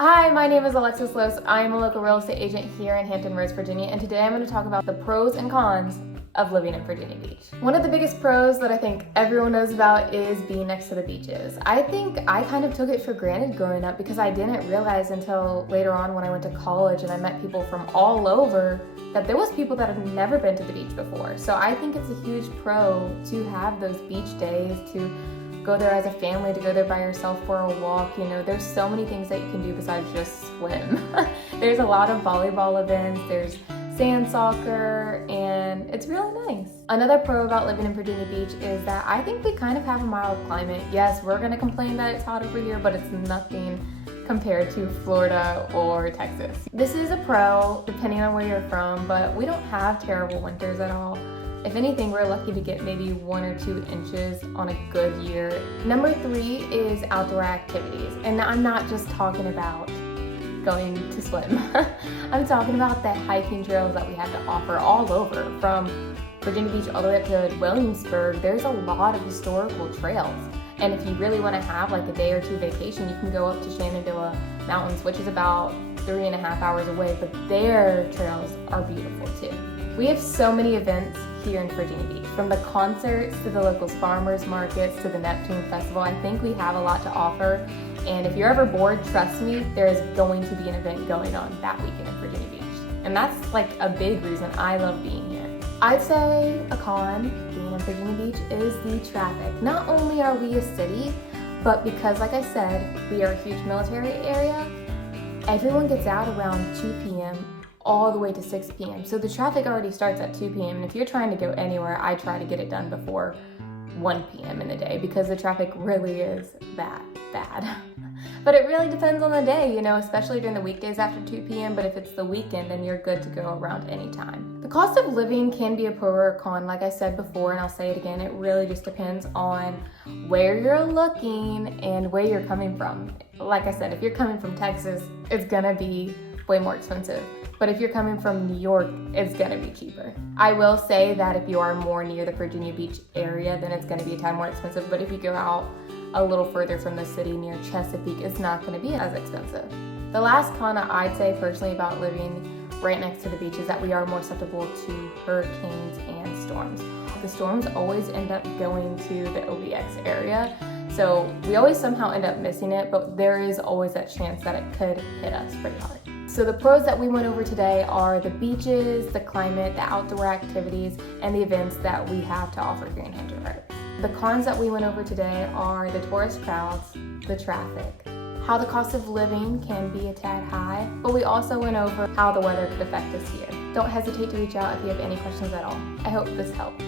Hi, my name is Alexis Lohse. I am a local real estate agent here in Hampton Roads, Virginia, and today I'm going to talk about the pros and cons of living in Virginia Beach. One of the biggest pros that I think everyone knows about is being next to the beaches. I think I kind of took it for granted growing up because I didn't realize until later on when I went to college and I met people from all over that there was people that have never been to the beach before. So I think it's a huge pro to have those beach days, to go there as a family, to go there by yourself for a walk. You know, there's so many things that you can do besides just swim. There's a lot of volleyball events, there's sand soccer, and it's really nice. Another pro about living in Virginia Beach is that I think we kind of have a mild climate. Yes, we're gonna complain that it's hot over here, but it's nothing compared to Florida or Texas. This is a pro depending on where you're from, but we don't have terrible winters at all. If anything, we're lucky to get maybe 1 or 2 inches on a good year. Number 3 is outdoor activities. And I'm not just talking about going to swim. I'm talking about the hiking trails that we have to offer all over. From Virginia Beach all the way up to Williamsburg, there's a lot of historical trails. And if you really want to have like a day or 2 vacation, you can go up to Shenandoah Mountains, which is about 3.5 hours away, but their trails are beautiful too. We have so many events here in Virginia Beach, from the concerts to the local farmers markets to the Neptune Festival. I think we have a lot to offer, and if you're ever bored, trust me, there is going to be an event going on that weekend in Virginia Beach. And that's like a big reason I love being here. I'd say a con being in Virginia Beach is the traffic. Not only are we a city, but because, like I said, we are a huge military area, everyone gets out around 2 p.m. all the way to 6 p.m. So the traffic already starts at 2 p.m. And if you're trying to go anywhere, I try to get it done before 1 p.m. in the day because the traffic really is that bad. But it really depends on the day, you know, especially during the weekdays after 2 p.m. But if it's the weekend, then you're good to go around any time. The cost of living can be a pro or a con, like I said before, and I'll say it again. It really just depends on where you're looking and where you're coming from. Like I said, if you're coming from Texas, it's gonna be way more expensive. But if you're coming from New York, it's gonna be cheaper. I will say that if you are more near the Virginia Beach area, then it's gonna be a tad more expensive. But if you go out a little further from the city near Chesapeake, it's not gonna be as expensive. The last con I'd say personally about living right next to the beach is that we are more susceptible to hurricanes and storms. The storms always end up going to the OBX area. So we always somehow end up missing it, but there is always that chance that it could hit us pretty hard. So the pros that we went over today are the beaches, the climate, the outdoor activities, and the events that we have to offer here in Hampton Roads. The cons that we went over today are the tourist crowds, the traffic, how the cost of living can be a tad high, but we also went over how the weather could affect us here. Don't hesitate to reach out if you have any questions at all. I hope this helped.